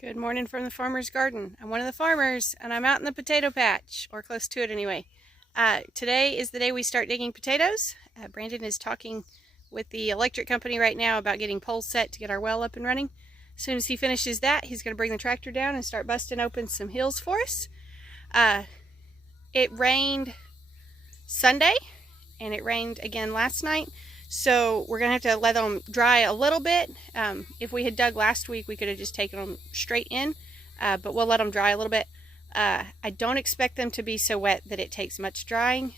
Good morning from the farmer's garden. I'm one of the farmers and I'm out in the potato patch, or close to it anyway. Today is the day we start digging potatoes. Brandon is talking with the electric company right now about getting poles set to get our well up and running. As soon as he finishes that, he's going to bring the tractor down and start busting open some hills for us. It rained Sunday and it rained again last night. So we're going to have to let them dry a little bit. If we had dug last week, we could have just taken them straight in, but we'll let them dry a little bit. I don't expect them to be so wet that it takes much drying.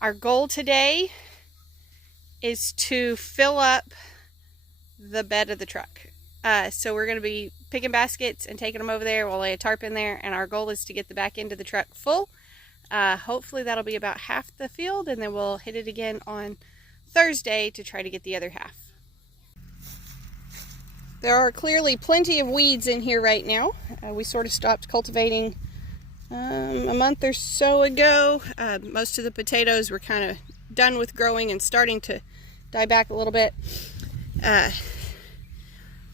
Our goal today is to fill up the bed of the truck. So we're going to be picking baskets and taking them over there. We'll lay a tarp in there, and our goal is to get the back end of the truck full. Hopefully that'll be about half the field, and then we'll hit it again on Thursday to try to get the other half. There are clearly plenty of weeds in here right now. We sort of stopped cultivating a month or so ago. Most of the potatoes were kind of done with growing and starting to die back a little bit.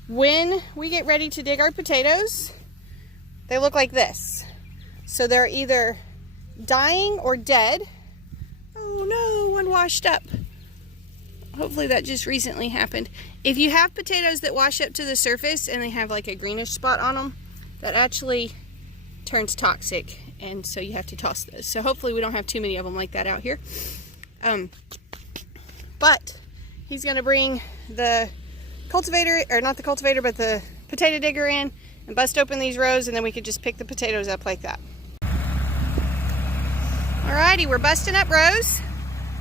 When we get ready to dig our potatoes, they look like this. So they're either dying or dead. Oh no, one washed up. Hopefully that just recently happened. If you have potatoes that wash up to the surface and they have like a greenish spot on them, that actually turns toxic, and so you have to toss those. So hopefully we don't have too many of them like that out here. But he's gonna bring the cultivator, or not the cultivator, but the potato digger in and bust open these rows, and then we could just pick the potatoes up like that. Alrighty, we're busting up rows.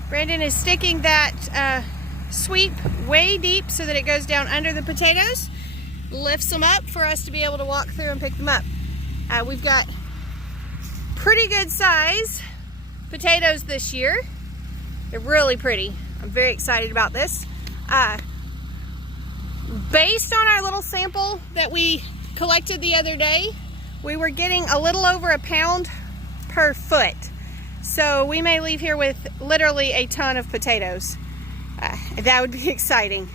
Brandon is sticking that sweep way deep so that it goes down under the potatoes, lifts them up for us to be able to walk through and pick them up. We've got pretty good size potatoes this year. They're really pretty. I'm very excited about this. Based on our little sample that we collected the other day, we were getting a little over a pound per foot. So we may leave here with literally a ton of potatoes. That would be exciting.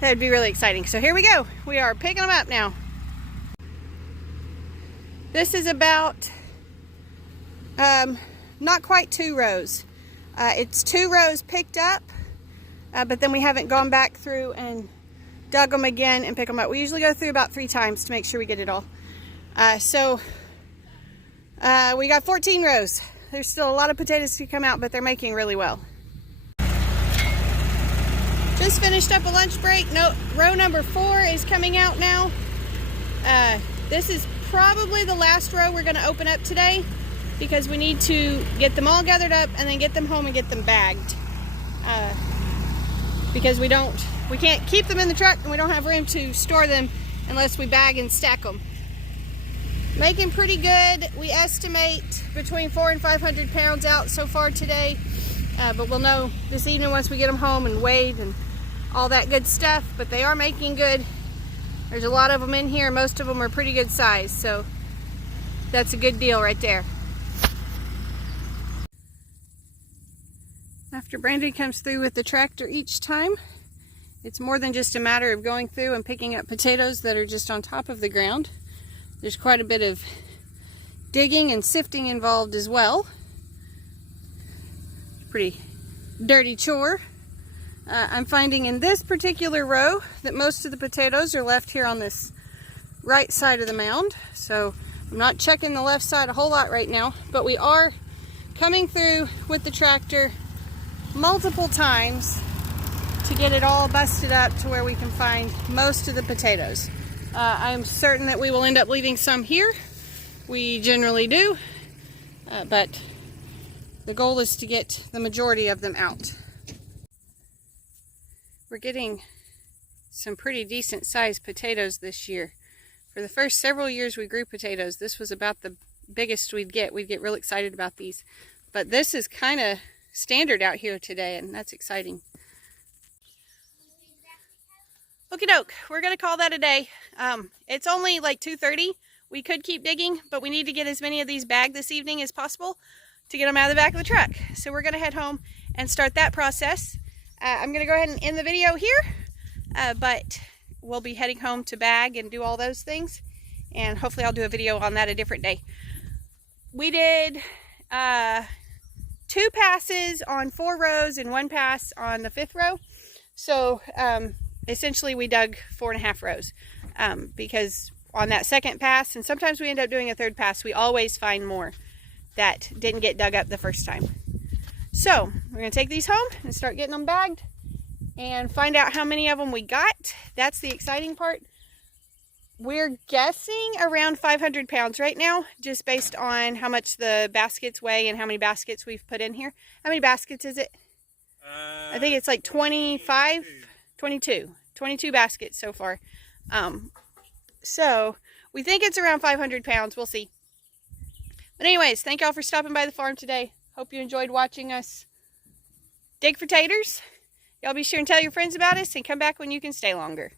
That would be really exciting. So here we go. We are picking them up now. This is about not quite 2 rows. It's 2 rows picked up, but then we haven't gone back through and dug them again and pick them up. We usually go through about 3 times to make sure we get it all. We got 14 rows. There's still a lot of potatoes to come out, but they're making really well. Just finished up a lunch break. Row number 4 is coming out now. This is probably the last row we're going to open up today, because we need to get them all gathered up and then get them home and get them bagged. Because we can't keep them in the truck, and we don't have room to store them unless we bag and stack them. Making pretty good. We estimate between 400 and 500 pounds out so far today, but we'll know this evening once we get them home and weighed and all that good stuff. But they are making good. There's a lot of them in here. Most of them are pretty good size, so that's a good deal right there. After Brandon comes through with the tractor each time, it's more than just a matter of going through and picking up potatoes that are just on top of the ground. There's quite a bit of digging and sifting involved as well. Pretty dirty chore. I'm finding in this particular row that most of the potatoes are left here on this right side of the mound. So I'm not checking the left side a whole lot right now, but we are coming through with the tractor multiple times to get it all busted up to where we can find most of the potatoes. I'm certain that we will end up leaving some here. We generally do, but the goal is to get the majority of them out. We're getting some pretty decent sized potatoes this year. For the first several years we grew potatoes, this was about the biggest we'd get. We'd get real excited about these. But this is kind of standard out here today, and that's exciting. Okie doke, we're going to call that a day. It's only like 2:30. We could keep digging, but we need to get as many of these bagged this evening as possible to get them out of the back of the truck. So we're going to head home and start that process. I'm going to go ahead and end the video here, but we'll be heading home to bag and do all those things. And hopefully I'll do a video on that a different day. We did 2 passes on 4 rows and 1 pass on the 5th row. So essentially we dug 4.5 rows because on that 2nd pass, and sometimes we end up doing a 3rd pass, we always find more that didn't get dug up the first time. So we're going to take these home and start getting them bagged and find out how many of them we got. That's the exciting part. We're guessing around 500 pounds right now, just based on how much the baskets weigh and how many baskets we've put in here. How many baskets is it? I think it's like 25, 22 baskets so far. So we think it's around 500 pounds. We'll see. But anyways, thank y'all for stopping by the farm today. Hope you enjoyed watching us dig for taters. Y'all be sure and tell your friends about us and come back when you can stay longer.